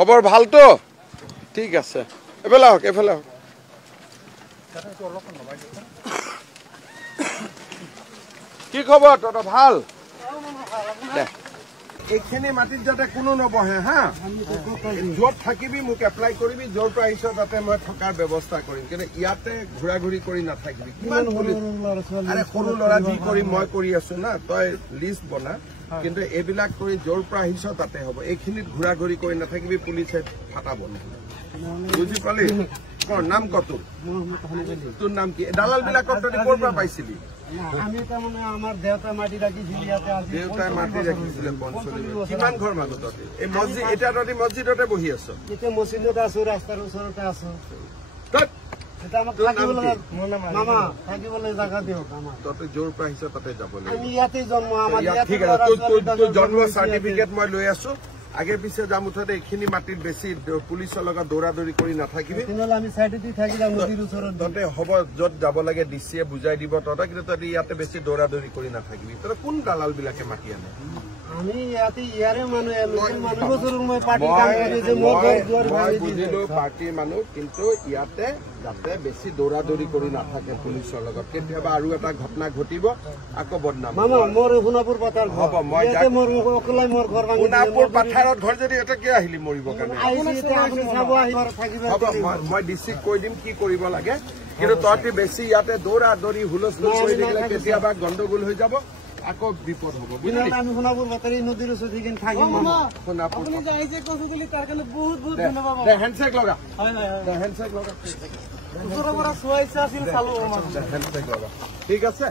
খবৰ ভালতো ঠিক আছে এফালে আহক কি খবৰ তহঁতৰ ভাল এইখিনি মাটিত যাতে কোনো নবহে হা য'ত থাকিবি মোক এপ্লাই কৰিবি য'ৰ পৰা আহিছ তাতে মই থকাৰ ব্যৱস্থা কৰিম কিন্তু ইয়াতে ঘূৰা ঘূৰি কৰি নাথাকিবি কিমান আৰে সৰু ল'ৰা যি কৰিম মই কৰি আছো না তই লিষ্ট বনা কিন্তু এইবিলাক কৰি য'ৰ পৰা আহিছ তাতে হ'ব এইখিনিত ঘূৰা ঘূৰি কৰি নাথাকিবি পুলিচে ফাটাব বুজি পালি নাম কত তোৰ নাম কি দালাল বিলাকক তই ক'ৰ পৰা পাইছিলি আমি তাৰমানে আমাৰ দেউতা মাটি ৰাখিছিল ইয়াতে দেউতাই মাটি ৰাখিছিলে কিমান ঘৰ মানুহ তহঁতি এই মছজিদ এতিয়া তহঁতি মছজিদতে বহি আছ এতিয়া মছজিদত আছো ৰাস্তাৰ ওচৰতে আছো থাকিবলৈ জাগা দিয়ক তহঁতি য'ৰ পৰা আহিছ তাতে যাব আমি ইয়াতে জন্ম আমাৰ ঠিক আছে তোৰ জন্ম চাৰ্টিফিকেট মই লৈ আছো আগে পিছে যাম মুঠতে এইখিনি মাটিত বেছি পুলিচৰ লগত দৌৰা দৌৰি কৰি নাথাকিবি তহঁতে হ'ব য'ত যাব লাগে ডিচিয়ে বুজাই দিব তহঁতে কিন্তু তহঁতে ইয়াতে বেছি দৌৰা দৌৰি কৰি নাথাকিবি তহঁতে কোন দালাল বিলাকে মাতি আনে আমি ইয়াতে ইয়াৰে মানুহ বুজিলো পাৰ্টিৰ মানুহ কিন্তু ইয়াতে যাতে বেছি দৌৰা দৌৰি কৰি নাথাকে পুলিচৰ লগত কেতিয়াবা আৰু এটা ঘটনা ঘটিব আকৌ বদনাম মোৰ সোণাপুৰ পথাৰ হ'ব মই সোণাপুৰ পথাৰত ঘৰ যদি এটা কিয় আহিলি মৰিবৰ কাৰণে হ'ব মই ডিচিক কৈ দিম কি কৰিব লাগে কিন্তু তহঁতি বেছি ইয়াতে দৌৰা দৌৰি হুলস্থুল কৰি থাকিলে কেতিয়াবা গণ্ডগোল হৈ যাব আকৌ বিপদ হ'ব বুজিলি আমি সোণাপুৰ বাতৰি নদীৰ ওচৰত থাকিম সোণাপুৰ আপুনি যে আহিছে কৈছে বুলি তাৰ কাৰণে বহুত বহুত ধন্যবাদ হেণ্ডশেক লগা হেণ্ডশেক লগা ওচৰৰ পৰা চোৱাইছে আছিল চালো হেণ্ডশেক লগা ঠিক আছে